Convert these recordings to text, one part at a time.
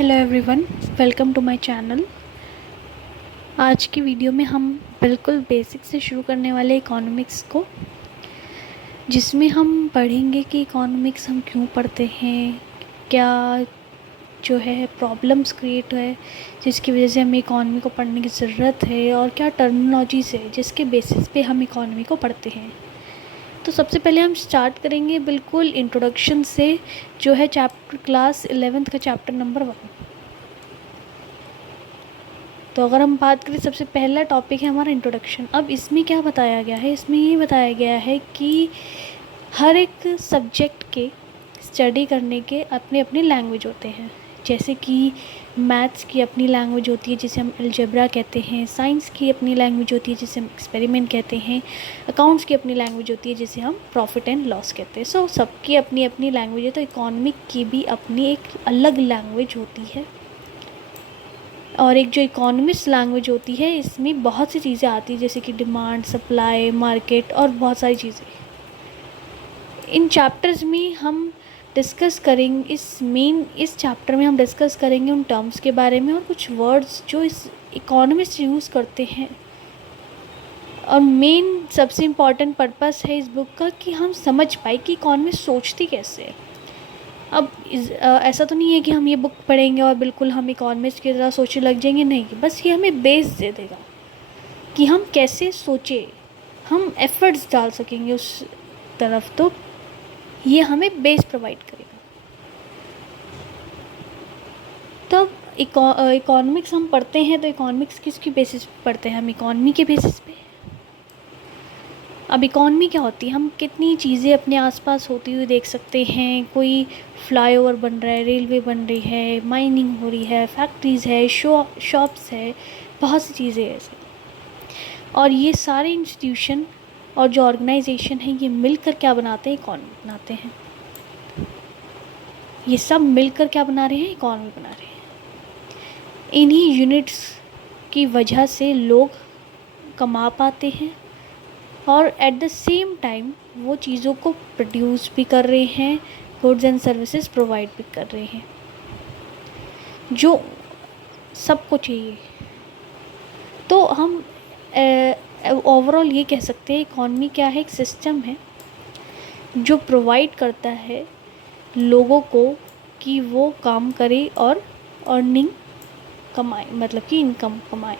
Hello everyone, welcome to my channel. आज की video में हम बिल्कुल बेसिक से शुरू करने वाले इकोनॉमिक्स को, जिसमें हम पढ़ेंगे कि इकोनॉमिक्स हम क्यों पढ़ते हैं, क्या जो है प्रॉब्लम्स क्रिएट है जिसकी वजह से हमें इकोनॉमी को पढ़ने की ज़रूरत है, और क्या टर्मिनोलॉजीज़ है जिसके बेसिस पे हम इकोनॉमी को पढ़ते हैं। तो सबसे पहले हम स्टार्ट करेंगे बिल्कुल इंट्रोडक्शन से, जो है चैप्टर क्लास 11th का चैप्टर नंबर 1। तो अगर हम बात करें, सबसे पहला टॉपिक है हमारा इंट्रोडक्शन। अब इसमें क्या बताया गया है, इसमें ये बताया गया है कि हर एक सब्जेक्ट के स्टडी करने के अपने अपने लैंग्वेज होते हैं। जैसे कि मैथ्स की अपनी लैंग्वेज होती है जिसे हम अलजेब्रा कहते हैं, साइंस की अपनी लैंग्वेज होती है जिसे हम एक्सपेरिमेंट कहते हैं, अकाउंट्स की अपनी लैंग्वेज होती है जिसे हम प्रॉफिट एंड लॉस कहते हैं। सो सबकी अपनी अपनी लैंग्वेज है, तो इकोनॉमिक की भी अपनी एक अलग लैंग्वेज होती है। और एक जो इकोनॉमिक्स लैंग्वेज होती है, इसमें बहुत सी चीज़ें आती हैं, जैसे कि डिमांड, सप्लाई, मार्केट और बहुत सारी चीज़ें। इन चैप्टर्स में हम डिस्कस करेंगे, इस चैप्टर में हम डिस्कस करेंगे उन टर्म्स के बारे में और कुछ वर्ड्स जो इस इकोनॉमिस्ट यूज़ करते हैं। और मेन सबसे इम्पॉर्टेंट पर्पस है इस बुक का कि हम समझ पाए कि इकोनॉमिस्ट सोचती कैसे है। अब ऐसा तो नहीं है कि हम ये बुक पढ़ेंगे और बिल्कुल हम इकोनॉमिस्ट की तरह सोचने लग जाएंगे, नहीं। बस ये हमें बेस दे देगा कि हम कैसे सोचे, हम एफर्ट्स डाल सकेंगे उस तरफ, तो ये हमें बेस प्रोवाइड करेगा। तब इकोनॉमिक्स हम पढ़ते हैं, तो इकोनॉमिक्स किसकी बेसिस पे पढ़ते हैं? हम इकोनॉमी के बेसिस पे। अब इकोनॉमी क्या होती है? हम कितनी चीज़ें अपने आसपास होती हुई देख सकते हैं। कोई फ्लाईओवर बन रहा है, रेलवे बन रही है, माइनिंग हो रही है, फैक्ट्रीज़ है, शॉप्स है, बहुत सी चीज़ें ऐसे। और ये सारे इंस्टीट्यूशन और जो ऑर्गेनाइजेशन है, ये मिलकर क्या बनाते हैं? इकोनॉमी बनाते हैं। ये सब मिलकर क्या बना रहे हैं? इकोनॉमी बना रहे हैं। इन्हीं यूनिट्स की वजह से लोग कमा पाते हैं और एट द सेम टाइम वो चीज़ों को प्रोड्यूस भी कर रहे हैं, गुड्स एंड सर्विसेज प्रोवाइड भी कर रहे हैं जो सबको चाहिए। तो हम ओवरऑल ये कह सकते हैं, इकॉनमी क्या है? एक सिस्टम है जो प्रोवाइड करता है लोगों को कि वो काम करे और अर्निंग कमाए, मतलब कि इनकम कमाए।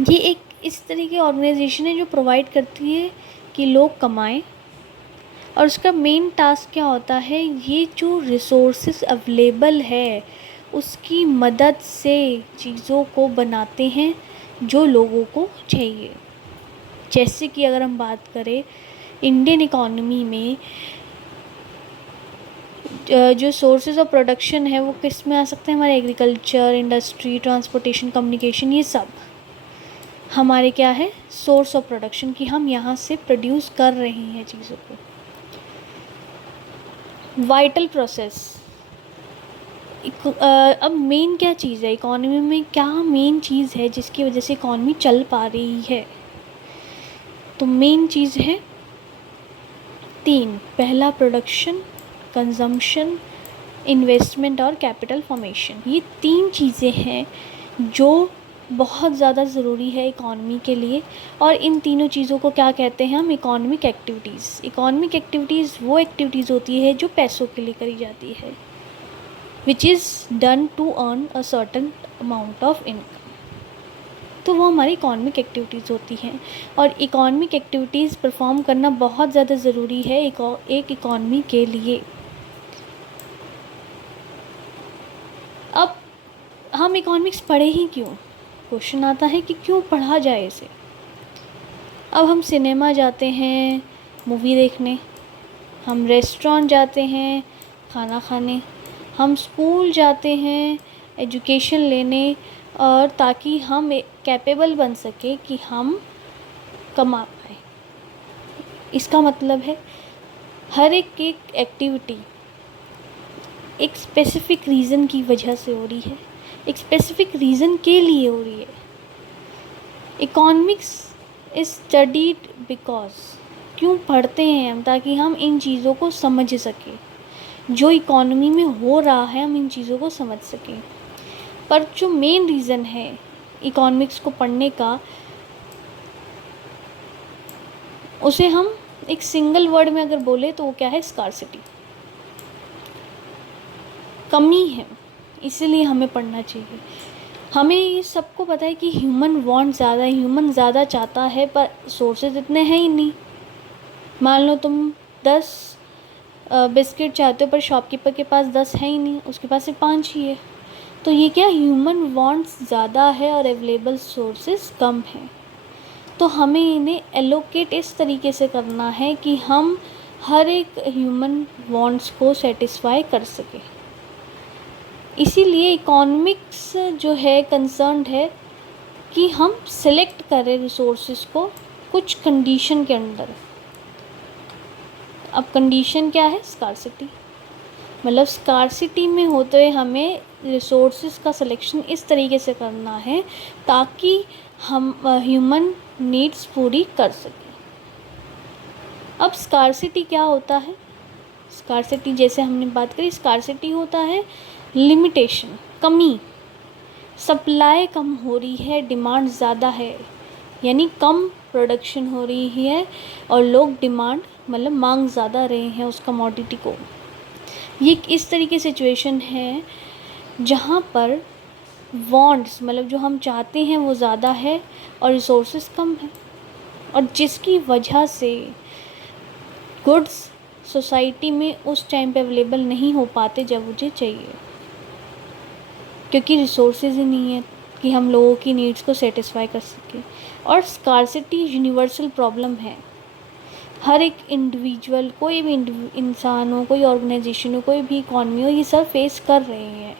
ये एक इस तरह की ऑर्गेनाइजेशन है जो प्रोवाइड करती है कि लोग कमाएं, और उसका मेन टास्क क्या होता है? ये जो रिसोर्सेज अवेलेबल है उसकी मदद से चीज़ों को बनाते हैं जो लोगों को चाहिए। जैसे कि अगर हम बात करें इंडियन इकोनॉमी में, जो सोर्सेज ऑफ प्रोडक्शन है वो किस में आ सकते हैं? हमारे एग्रीकल्चर, इंडस्ट्री, ट्रांसपोर्टेशन, कम्युनिकेशन, ये सब हमारे क्या है? सोर्स ऑफ प्रोडक्शन, की हम यहाँ से प्रोड्यूस कर रहे हैं चीज़ों को। Vital process. अब मेन क्या चीज़ है इकोनॉमी में? क्या मेन चीज़ है जिसकी वजह से इकोनॉमी चल पा रही है? तो मेन चीज़ है 3। पहला प्रोडक्शन, कंजम्पशन, इन्वेस्टमेंट और कैपिटल फॉर्मेशन। ये 3 चीज़ें हैं जो बहुत ज़्यादा ज़रूरी है इकोनॉमी के लिए। और इन तीनों चीज़ों को क्या कहते हैं हम? Economic activities. इकोनॉमिक एक्टिविटीज़ वो एक्टिविटीज़ होती है जो पैसों के लिए करी जाती है, which is done to earn a certain amount of income. तो वो हमारी इकोनॉमिक एक्टिविटीज़ होती हैं, और इकोनॉमिक एक्टिविटीज़ परफॉर्म करना बहुत ज़्यादा ज़रूरी है एक इकोनॉमी के लिए। अब हम इकोनॉमिक्स पढ़े ही क्यों? क्वेश्चन आता है कि क्यों पढ़ा जाए इसे। अब हम सिनेमा जाते हैं मूवी देखने, हम रेस्टोरेंट जाते हैं खाना खाने, हम स्कूल जाते हैं एजुकेशन लेने, और ताकि हम कैपेबल बन सके कि हम कमा पाए। इसका मतलब है हर एक एक्टिविटी एक स्पेसिफिक रीज़न की वजह से हो रही है, एक स्पेसिफिक रीज़न के लिए हो रही है। इकोनॉमिक्स इज स्टडीड बिकॉज, क्यों पढ़ते हैं हम? ताकि हम इन चीज़ों को समझ सकें। जो इकॉनमी में हो रहा है हम इन चीज़ों को समझ सकें। पर जो मेन रीज़न है इकोनॉमिक्स को पढ़ने का, उसे हम एक सिंगल वर्ड में अगर बोले तो वो क्या है? स्कार्सिटी, कमी है। इसीलिए हमें पढ़ना चाहिए। हमें ये सबको पता है कि ह्यूमन वांट ज़्यादा है, ह्यूमन ज़्यादा चाहता है, पर सोर्सेज इतने हैं ही नहीं। मान लो तुम 10 बिस्किट चाहते हो पर शॉपकीपर के पास 10 है ही नहीं, उसके पास सिर्फ 5 ही है। तो ये क्या, ह्यूमन वांट्स ज़्यादा है और अवेलेबल सोर्सेज कम है। तो हमें इन्हें एलोकेट इस तरीके से करना है कि हम हर एक ह्यूमन वांट्स को सेटिस्फाई कर सकें। इसीलिए इकोनॉमिक्स जो है कंसर्न्ड है कि हम सेलेक्ट करें रिसोर्सेज को कुछ कंडीशन के अंडर। अब कंडीशन क्या है? स्कार्सिटी। मतलब स्कार्सिटी में होते हुए हमें रिसोर्सेज का सिलेक्शन इस तरीके से करना है ताकि हम ह्यूमन नीड्स पूरी कर सकें। अब स्कार्सिटी क्या होता है? स्कार्सिटी जैसे हमने बात करी, स्कार्सिटी होता है लिमिटेशन, कमी। सप्लाई कम हो रही है, डिमांड ज़्यादा है, यानी कम प्रोडक्शन हो रही है और लोग डिमांड मतलब मांग ज़्यादा रहे हैं उस कमोडिटी को। ये इस तरीके सिचुएशन है जहाँ पर वांट्स मतलब जो हम चाहते हैं वो ज़्यादा है और रिसोर्सेज कम है, और जिसकी वजह से गुड्स सोसाइटी में उस टाइम पे अवेलेबल नहीं हो पाते जब मुझे चाहिए, क्योंकि रिसोर्सेज ही नहीं है कि हम लोगों की नीड्स को सेटिस्फाई कर सकें। और स्कार्सिटी यूनिवर्सल प्रॉब्लम है। हर एक इंडिविजुअल, कोई भी इंसान हो, कोई ऑर्गेनाइजेशन हो, कोई भी इकॉनमी हो, ये सब फेस कर रहे हैं।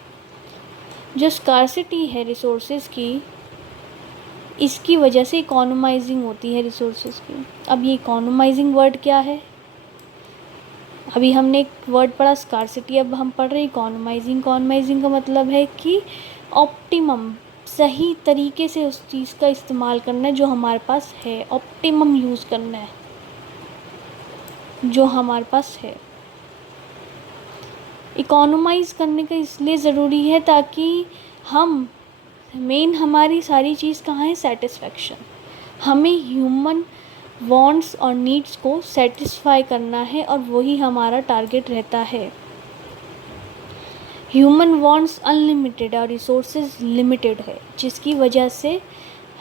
जो स्कार्सिटी है रिसोर्सेज की, इसकी वजह से इकोनोमाइजिंग होती है रिसोर्सेज की। अब ये इकोनोमाइजिंग वर्ड क्या है? अभी हमने एक वर्ड पढ़ा स्कार्सिटी, अब हम पढ़ रहे हैं इकोनोमाइजिंग। इकोनोमाइजिंग का मतलब है कि ऑप्टिमम, सही तरीके से उस चीज़ का इस्तेमाल करना है जो हमारे पास है, ऑप्टिमम यूज़ करना है जो हमारे पास है। इकोनोमाइज़ करने का इसलिए ज़रूरी है ताकि हम मेन हमारी सारी चीज़ कहाँ है? सेटिस्फेक्शन। हमें ह्यूमन वांट्स और नीड्स को सेटिस्फाई करना है और वही हमारा टारगेट रहता है। ह्यूमन वांट्स अनलिमिटेड और रिसोर्सेज लिमिटेड है, जिसकी वजह से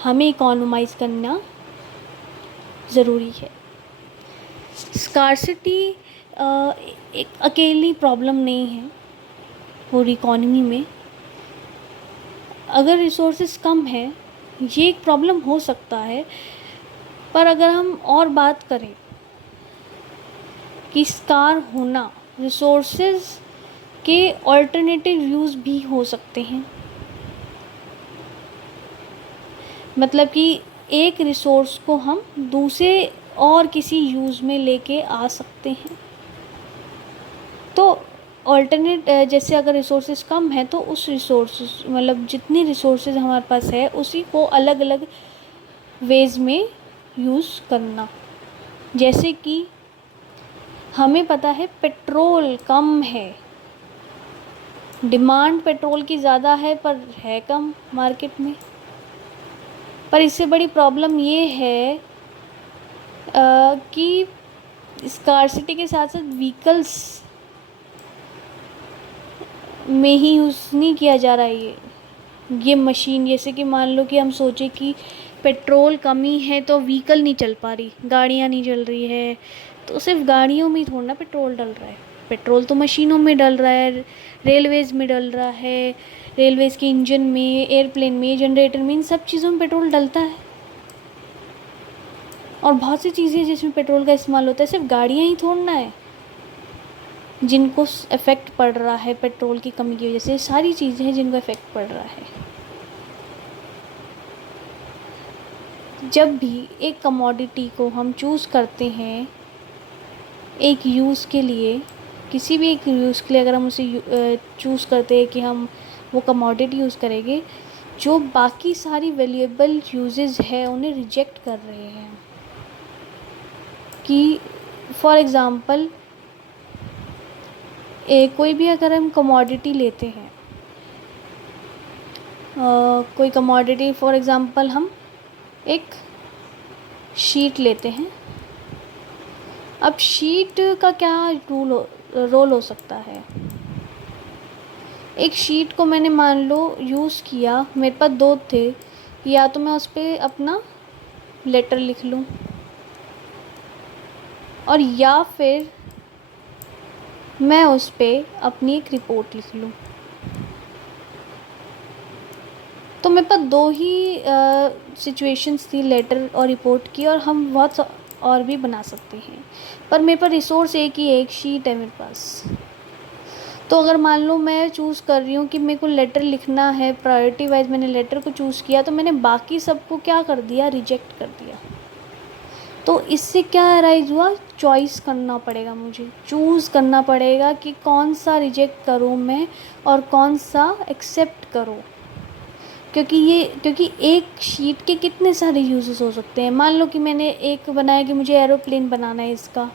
हमें इकोनोमाइज़ करना ज़रूरी है। स्कार्सिटी एक अकेली प्रॉब्लम नहीं है पूरी इकॉनमी में। अगर रिसोर्सेज कम है ये एक प्रॉब्लम हो सकता है, पर अगर हम और बात करें कि स्कार होना, रिसोर्सेज के ऑल्टरनेटिव यूज़ भी हो सकते हैं। मतलब कि एक रिसोर्स को हम दूसरे और किसी यूज़ में लेके आ सकते हैं। तो ऑल्टरनेट जैसे अगर रिसोर्सेज कम है तो उस रिसोर्सेज मतलब जितनी रिसोर्सेज हमारे पास है उसी को अलग अलग वेज में यूज़ करना। जैसे कि हमें पता है पेट्रोल कम है, डिमांड पेट्रोल की ज़्यादा है पर है कम मार्केट में। पर इससे बड़ी प्रॉब्लम ये है कि स्कार्सिटी के साथ साथ व्हीकल्स में ही यूज़ नहीं किया जा रहा है ये मशीन। जैसे कि मान लो कि हम सोचे कि पेट्रोल कमी है तो व्हीकल नहीं चल पा रही, गाड़ियाँ नहीं चल रही है, तो सिर्फ गाड़ियों में ही थोड़ा ना पेट्रोल डल रहा है। पेट्रोल तो मशीनों में डल रहा है, रेलवेज़ में डल रहा है, रेलवेज़ के इंजन में, एयरप्लेन में, जनरेटर में, इन सब चीज़ों में पेट्रोल डलता है। और बहुत सी चीज़ें जिसमें पेट्रोल का इस्तेमाल होता है, सिर्फ गाड़ियाँ ही थोड़ना है जिनको इफ़ेक्ट पड़ रहा है पेट्रोल की कमी की वजह से। सारी चीज़ें हैं जिनको इफ़ेक्ट पड़ रहा है। जब भी एक कमोडिटी को हम चूज़ करते हैं एक यूज़ के लिए, किसी भी एक यूज़ के लिए अगर हम उसे चूज़ करते हैं कि हम वो कमोडिटी यूज़ करेंगे, जो बाकी सारी वैल्यूएबल यूजेस है उन्हें रिजेक्ट कर रहे हैं। कि फॉर एग्ज़ाम्पल कोई भी अगर हम कमोडिटी लेते हैं, कोई कमोडिटी फॉर एग्ज़ाम्पल हम एक शीट लेते हैं। अब शीट का क्या रोल हो सकता है। एक शीट को मैंने मान लो यूज़ किया, मेरे पास दो थे, या तो मैं उस पर अपना लेटर लिख लूँ और या फिर मैं उस पर अपनी एक रिपोर्ट लिख लूँ। तो मेरे पास दो ही सिचुएशंस थी, लेटर और रिपोर्ट की, और हम बहुत और भी बना सकते हैं, पर मेरे पास रिसोर्स एक ही है, एक शीट है मेरे पास। तो अगर मान लो मैं चूज़ कर रही हूँ कि मेरे को लेटर लिखना है, प्रायोरिटी वाइज मैंने लेटर को चूज़ किया, तो मैंने बाकी सबको क्या कर दिया, रिजेक्ट कर दिया। तो इससे क्या अराइज हुआ, चॉइस करना पड़ेगा, मुझे चूज़ करना पड़ेगा कि कौन सा रिजेक्ट करूँ मैं और कौन सा एक्सेप्ट करूँ। क्योंकि एक शीट के कितने सारे यूजेस हो सकते हैं। मान लो कि मैंने एक बनाया कि मुझे एरोप्लेन बनाना है इसका,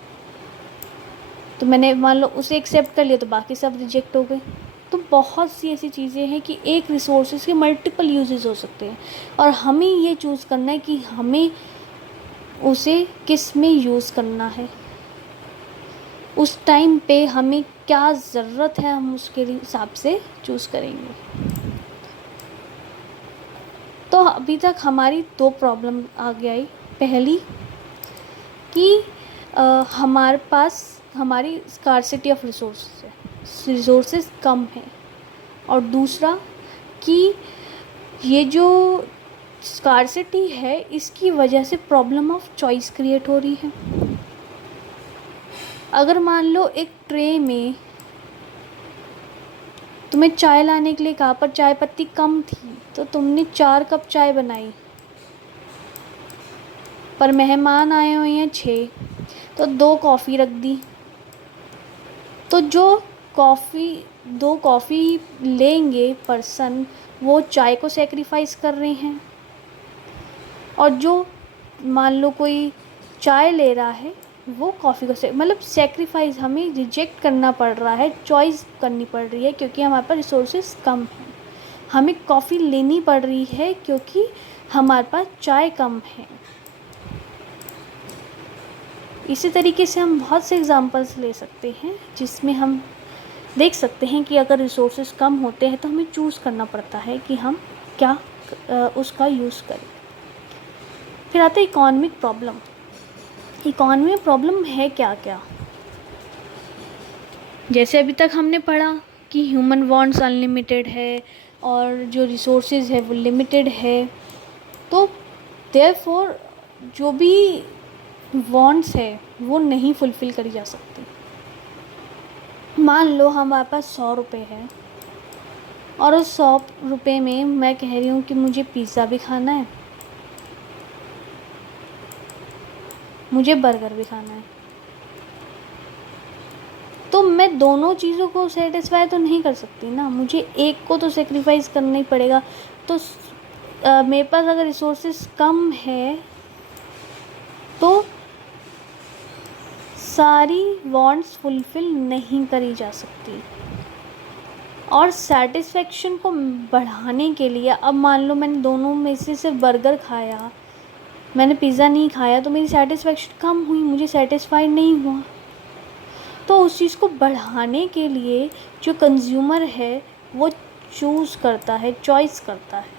तो मैंने मान लो उसे एक्सेप्ट कर लिया, तो बाकी सब रिजेक्ट हो गए। तो बहुत सी ऐसी चीज़ें हैं कि एक रिसोर्सेज के मल्टीपल यूजेस हो सकते हैं, और हमें ये चूज़ करना है कि हमें उसे किस में यूज़ करना है, उस टाइम पे हमें क्या ज़रूरत है, हम उसके हिसाब से चूज़ करेंगे। तो अभी तक हमारी दो प्रॉब्लम आगे आई। पहली कि हमारे पास हमारी स्कार्सिटी ऑफ रिसोर्सेज कम है, और दूसरा कि ये जो स्कार्सिटी है इसकी वजह से प्रॉब्लम ऑफ चॉइस क्रिएट हो रही है। अगर मान लो एक ट्रे में तुम्हें चाय लाने के लिए कहा, पर चाय पत्ती कम थी, तो तुमने 4 कप चाय बनाई, पर मेहमान आए हुए हैं 6, तो 2 कॉफ़ी रख दी। तो जो दो कॉफ़ी लेंगे पर्सन, वो चाय को सेक्रीफाइस कर रहे हैं, और जो मान लो कोई चाय ले रहा है वो कॉफ़ी को मतलब सेक्रीफाइस, हमें रिजेक्ट करना पड़ रहा है, चॉइस करनी पड़ रही है, क्योंकि हमारे पास रिसोर्सेज कम हैं। हमें कॉफ़ी लेनी पड़ रही है क्योंकि हमारे पास चाय कम है। इसी तरीके से हम बहुत से एग्ज़ाम्पल्स ले सकते हैं, जिसमें हम देख सकते हैं कि अगर रिसोर्सेज कम होते हैं तो हमें चूज़ करना पड़ता है कि हम क्या उसका यूज़ करें। फिर आता है इकोनॉमिक प्रॉब्लम। इकोनॉमिक प्रॉब्लम है क्या क्या, जैसे अभी तक हमने पढ़ा कि ह्यूमन वांट्स अनलिमिटेड है और जो रिसोर्सेज है वो लिमिटेड है। तो देयरफॉर जो भी वांट्स है वो नहीं फुलफ़िल करी जा सकती। मान लो हमारे पास 100 रुपये है, और उस 100 रुपये में मैं कह रही हूँ कि मुझे पिज़्ज़ा भी खाना है, मुझे बर्गर भी खाना है, तो मैं दोनों चीज़ों को सेटिस्फाई तो नहीं कर सकती ना, मुझे एक को तो सेक्रीफाइस करना ही पड़ेगा। तो मेरे पास अगर रिसोर्सेज कम है तो सारी वांट्स फुलफ़िल नहीं करी जा सकती। और सेटिस्फेक्शन को बढ़ाने के लिए, अब मान लो मैंने दोनों में से सिर्फ बर्गर खाया, मैंने पिज़्ज़ा नहीं खाया, तो मेरी सेटिस्फेक्शन कम हुई, मुझे सेटिस्फाइड नहीं हुआ। तो उस चीज़ को बढ़ाने के लिए जो कंज्यूमर है वो चूज़ करता है, चॉइस करता है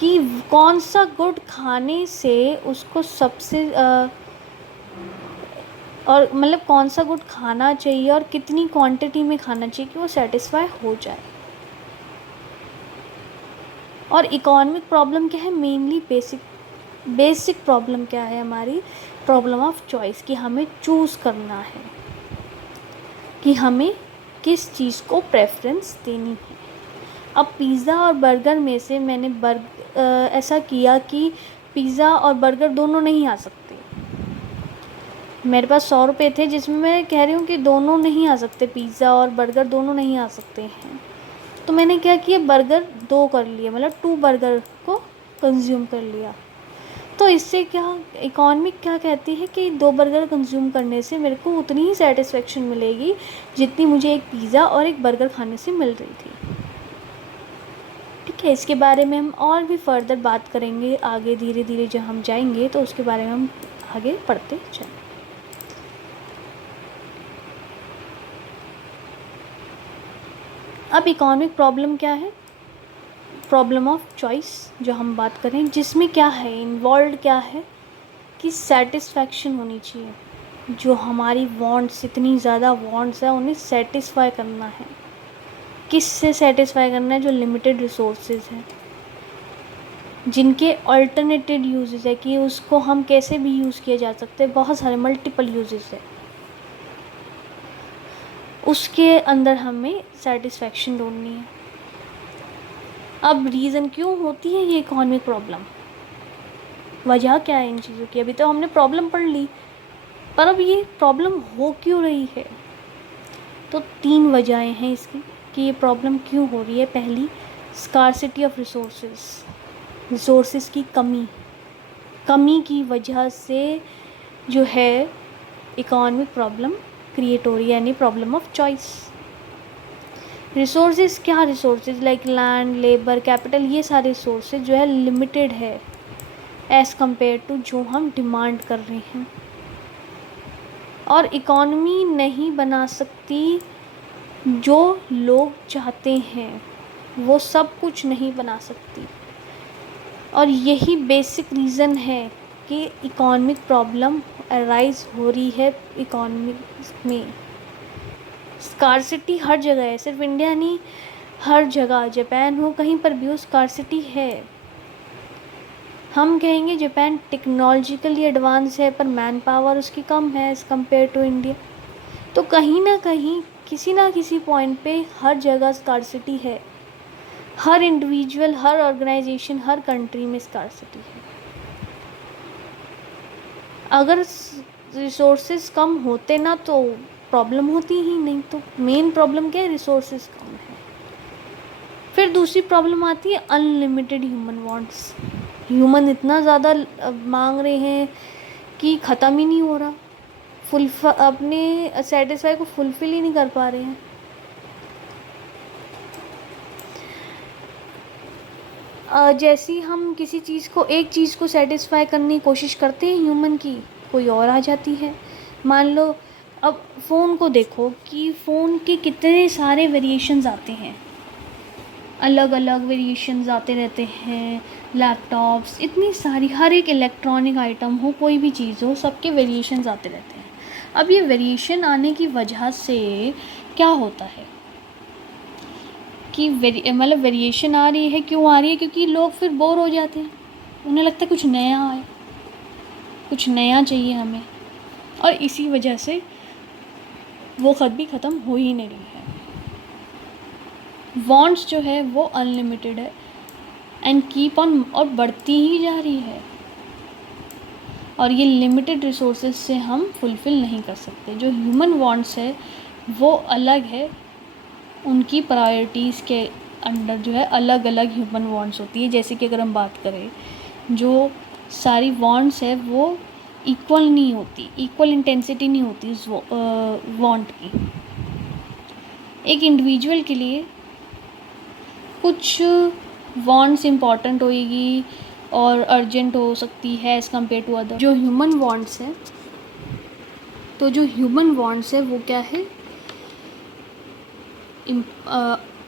कि कौन सा गुड खाने से उसको सबसे और मतलब कौन सा गुड खाना चाहिए और कितनी क्वांटिटी में खाना चाहिए कि वो सेटिस्फाई हो जाए। और इकोनॉमिक प्रॉब्लम क्या है, मेनली बेसिक प्रॉब्लम क्या है हमारी, प्रॉब्लम ऑफ चॉइस, कि हमें चूज़ करना है कि हमें किस चीज़ को प्रेफरेंस देनी है। अब पिज़्ज़ा और बर्गर में से मैंने ऐसा किया कि पिज़्ज़ा और बर्गर दोनों नहीं आ सकते। मेरे पास 100 रुपये थे, जिसमें मैं कह रही हूँ कि दोनों नहीं आ सकते, पिज़्ज़ा और बर्गर दोनों नहीं आ सकते हैं। तो मैंने क्या किया, बर्गर 2 कर लिए, मतलब 2 बर्गर को कंज्यूम कर लिया। तो इससे क्या इकोनॉमिक क्या कहती है कि 2 बर्गर कंज्यूम करने से मेरे को उतनी ही सेटिस्फेक्शन मिलेगी जितनी मुझे एक पिज़्ज़ा और एक बर्गर खाने से मिल रही थी। ठीक है, इसके बारे में हम और भी फर्दर बात करेंगे आगे, धीरे धीरे जब हम जाएंगे तो उसके बारे में हम आगे पढ़ते जाएंगे। अब इकोनॉमिक प्रॉब्लम क्या है? प्रॉब्लम ऑफ चॉइस जो हम बात करें, जिसमें क्या है इन्वॉल्व, क्या है कि सेटिस्फैक्शन होनी चाहिए। जो हमारी वांट्स, इतनी ज़्यादा वांट्स है, उन्हें सेटिस्फाई करना है। किससे सेटिस्फाई करना है? जो लिमिटेड रिसोर्सेज हैं, जिनके अल्टरनेटेड यूजेस है कि उसको हम कैसे भी यूज़ किया जा सकते हैं, बहुत सारे मल्टीपल यूजेस है, उसके अंदर हमें सेटिस्फैक्शन ढूंढनी है। अब रीज़न क्यों होती है ये इकोनॉमिक प्रॉब्लम, वजह क्या है इन चीज़ों की? अभी तो हमने प्रॉब्लम पढ़ ली, पर अब ये प्रॉब्लम हो क्यों रही है? तो 3 वजहें हैं इसकी कि ये प्रॉब्लम क्यों हो रही है। पहली, स्कार्सिटी ऑफ रिसोर्सेज की कमी की वजह से जो है इकोनॉमिक प्रॉब्लम क्रिएट हो रही है, यानी प्रॉब्लम ऑफ चॉइस। रिसोर्सेज क्या? Resources like land, labour, capital, ये सारे रिसोर्सेज जो है लिमिटेड है एज़ कम्पेयर टू जो हम डिमांड कर रहे हैं। और इकॉनमी नहीं बना सकती जो लोग चाहते हैं, वो सब कुछ नहीं बना सकती। और यही बेसिक रीज़न है कि इकोनॉमिक प्रॉब्लम अराइज हो रही है इकोनॉमी में। स्कार्सिटी हर जगह है, सिर्फ इंडिया नहीं, हर जगह, जापान हो, कहीं पर भी हो, स्कार्सिटी है। हम कहेंगे जापान टेक्नोलॉजिकली एडवांस है, पर मैन पावर उसकी कम है एज़ कम्पेयर टू इंडिया। तो कहीं ना कहीं, किसी ना किसी पॉइंट पे हर जगह स्कार्सिटी है, हर इंडिविजुअल, हर ऑर्गेनाइजेशन, हर कंट्री में स्कार्सिटी है। अगर रिसोर्सेज कम होते ना तो प्रॉब्लम होती ही नहीं। तो मेन प्रॉब्लम क्या है? रिसोर्सेज कम है। फिर दूसरी प्रॉब्लम आती है अनलिमिटेड ह्यूमन वांट्स। ह्यूमन इतना ज़्यादा मांग रहे हैं कि ख़त्म ही नहीं हो रहा, अपने सेटिस्फाई को फुलफ़िल ही नहीं कर पा रहे हैं। जैसे ही हम किसी चीज़ को, एक चीज़ को सेटिस्फाई करने की कोशिश करते हैं ह्यूमन की, कोई और आ जाती है। मान लो अब फ़ोन को देखो कि फ़ोन के कितने सारे वेरिएशंस आते हैं, अलग अलग वेरिएशंस आते रहते हैं। लैपटॉप्स, इतनी सारी, हर एक इलेक्ट्रॉनिक आइटम हो, कोई भी चीज़ हो, सबके वेरिएशंस आते रहते हैं। अब ये वेरिएशन आने की वजह से क्या होता है कि मतलब वेरिएशन आ रही है, क्यों आ रही है? क्योंकि लोग फिर बोर हो जाते हैं, उन्हें लगता है कुछ नया आए, कुछ नया चाहिए हमें, और इसी वजह से वो कभी ख़त्म हो ही नहीं रही है। वांट्स जो है वो अनलिमिटेड है एंड कीप ऑन, और बढ़ती ही जा रही है, और ये लिमिटेड रिसोर्सेज से हम फुलफ़िल नहीं कर सकते। जो ह्यूमन वांट्स है वो अलग है, उनकी प्रायोरिटीज़ के अंडर जो है अलग अलग ह्यूमन वांट्स होती है। जैसे कि अगर हम बात करें, जो सारी वांट्स है वो इक्वल नहीं होती, इक्वल इंटेंसिटी नहीं होती उस वांट की। एक इंडिविजुअल के लिए कुछ वांट्स इम्पॉर्टेंट होएगी और अर्जेंट हो सकती है एज़ कम्पेयर टू अदर। जो ह्यूमन वांट्स है, तो जो ह्यूमन वांट्स है वो क्या है?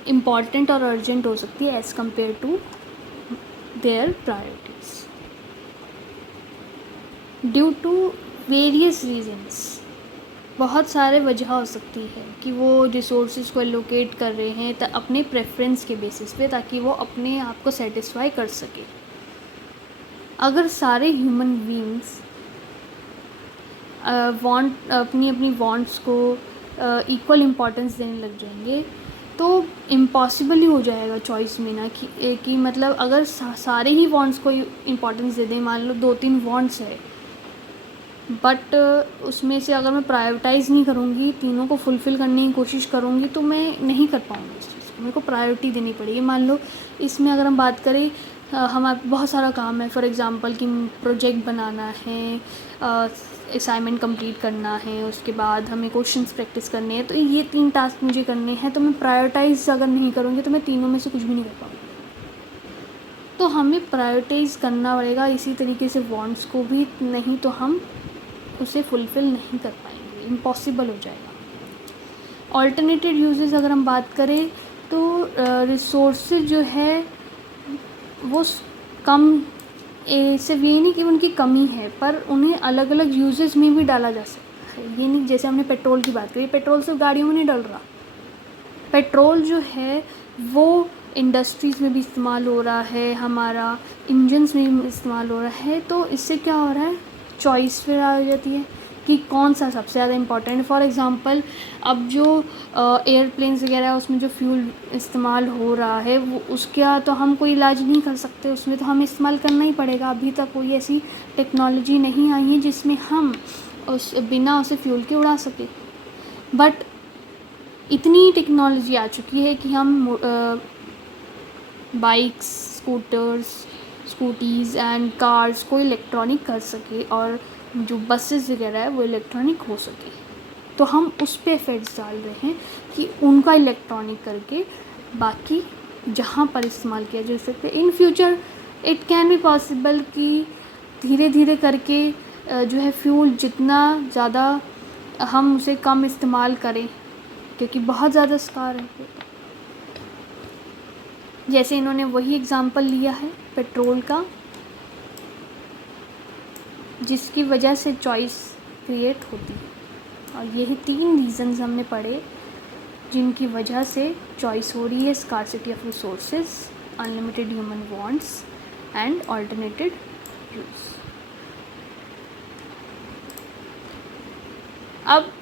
इम्पॉर्टेंट और अर्जेंट हो सकती है as compare to their priorities due to various reasons. बहुत सारे वजह हो सकती है कि वो रिसोर्सेज को एलोकेट कर रहे हैं अपने प्रेफरेंस के बेसिस पे, ताकि वो अपने आप को सेटिस्फाई कर सके। अगर सारे ह्यूमन बीइंग्स अपनी अपनी वांट्स को इक्वल इम्पॉर्टेंस देने लग जाएंगे तो इम्पॉसिबल ही हो जाएगा चॉइस में ना, कि मतलब अगर सारे ही वांट्स को इम्पॉर्टेंस दे दें, मान लो 2-3 वांट्स है, बट उसमें से अगर मैं प्रायोरिटाइज़ नहीं करूँगी, तीनों को फुलफ़िल करने की कोशिश करूँगी, तो मैं नहीं कर पाऊँगी इस चीज़ को, मेरे को प्रायोरिटी देनी पड़ेगी। मान लो इसमें अगर हम बात करें हमारा बहुत सारा काम है, फॉर एग्ज़ाम्पल कि प्रोजेक्ट बनाना है, असाइनमेंट कंप्लीट करना है, उसके बाद हमें क्वेश्चंस प्रैक्टिस करने हैं, तो ये 3 टास्क मुझे करने हैं, तो मैं प्रायोरिटाइज़ अगर नहीं करूँगी तो मैं तीनों में से कुछ भी नहीं कर पाऊँगी। तो हमें प्रायोरिटाइज़ करना पड़ेगा, इसी तरीके से वांट्स को भी, नहीं तो हम उसे फुलफ़िल नहीं कर पाएंगे, इम्पॉसिबल हो जाएगा। ऑल्टरनेटिव यूजेस अगर हम बात करें तो रिसोर्सेज जो है वो कम, सिर्फ ये नहीं कि उनकी कमी है, पर उन्हें अलग अलग यूजेस में भी डाला जा सकता है। ये नहीं, जैसे हमने पेट्रोल की बात करी, पेट्रोल सिर्फ गाड़ियों में नहीं डल रहा, पेट्रोल जो है वो इंडस्ट्रीज़ में भी इस्तेमाल हो रहा है, हमारा इंजन्स में भी इस्तेमाल हो रहा है। तो इससे क्या हो रहा है, चॉइस फिर आ जाती है कि कौन सा सबसे ज़्यादा इम्पॉर्टेंट है। फॉर एग्ज़ाम्पल अब जो एयरप्लेन्स वगैरह है उसमें जो फ्यूल इस्तेमाल हो रहा है वो उसका तो हम कोई इलाज नहीं कर सकते, उसमें तो हमें इस्तेमाल करना ही पड़ेगा। अभी तक कोई ऐसी टेक्नोलॉजी नहीं आई है जिसमें हम बिना उसे फ्यूल के उड़ा सकें, बट इतनी टेक्नोलॉजी आ चुकी है कि हम बाइक्स, स्कूटीज़ एंड कार्स को इलेक्ट्रॉनिक कर सके, और जो बसेस वगैरह है वो इलेक्ट्रॉनिक हो सके। तो हम उस पे एफर्ट्स डाल रहे हैं कि उनका इलेक्ट्रॉनिक करके बाकी जहाँ पर इस्तेमाल किया जा सकता है। In future it can be possible कि धीरे धीरे करके जो है फ्यूल जितना ज़्यादा हम उसे कम इस्तेमाल करें, क्योंकि बहुत ज़्यादा स्कार है। जैसे इन्होंने वही एग्ज़ाम्पल लिया है पेट्रोल का, जिसकी वजह से चॉइस क्रिएट होती है, और यही 3 रीज़न्स हमने पढ़े जिनकी वजह से चॉइस हो रही है: scarcity of resources, unlimited human wants and alternated use. अब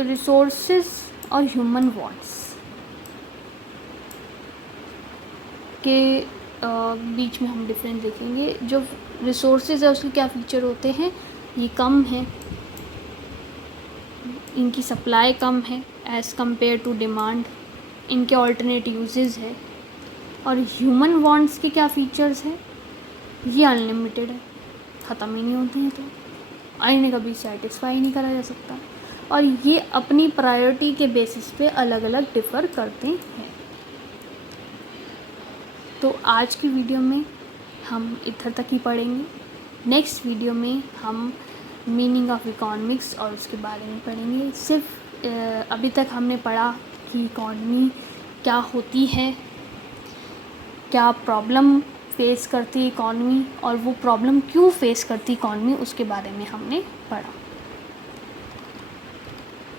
रिसोर्सेज और ह्यूमन वांट्स के बीच में हम डिफरेंस देखेंगे। जो रिसोर्सेज है उसके क्या फ़ीचर होते हैं, ये कम है, इनकी सप्लाई कम है एज़ कम्पेयर टू डिमांड, इनके ऑल्टरनेट यूजेस है। और ह्यूमन वांट्स के क्या फ़ीचर्स हैं, ये अनलिमिटेड है, ख़त्म ही नहीं होते हैं, तो इन्हें कभी सेटिस्फाई नहीं करा जा सकता, और ये अपनी प्रायोरिटी के बेसिस पे अलग अलग डिफ़र करते हैं। तो आज की वीडियो में हम इधर तक ही पढ़ेंगे। नेक्स्ट वीडियो में हम मीनिंग ऑफ इकोनॉमिक्स और उसके बारे में पढ़ेंगे। सिर्फ अभी तक हमने पढ़ा कि इकोनॉमी क्या होती है, क्या प्रॉब्लम फेस करती है इकोनॉमी, और वो प्रॉब्लम क्यों फेस करती इकोनॉमी, उसके बारे में हमने पढ़ा।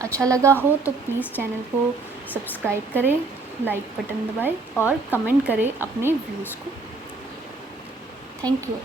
अच्छा लगा हो तो प्लीज़ चैनल को सब्सक्राइब करें, लाइक बटन दबाएं और कमेंट करें अपने व्यूज़ को। Thank you.